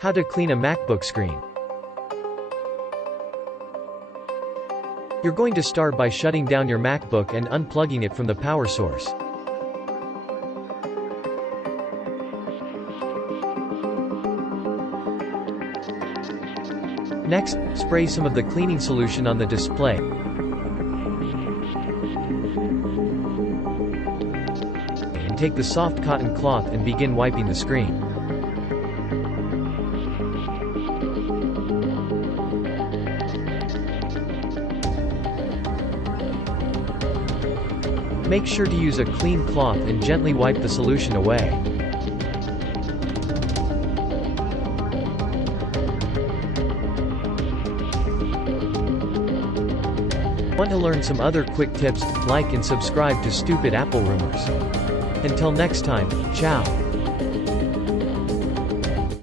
How to clean a MacBook screen. You're going to start by shutting down your MacBook and unplugging it from the power source. Next, spray some of the cleaning solution on the display. And take the soft cotton cloth and begin wiping the screen. Make sure to use a clean cloth and gently wipe the solution away. Want to learn some other quick tips? Like and subscribe to Stupid Apple Rumors. Until next time, ciao.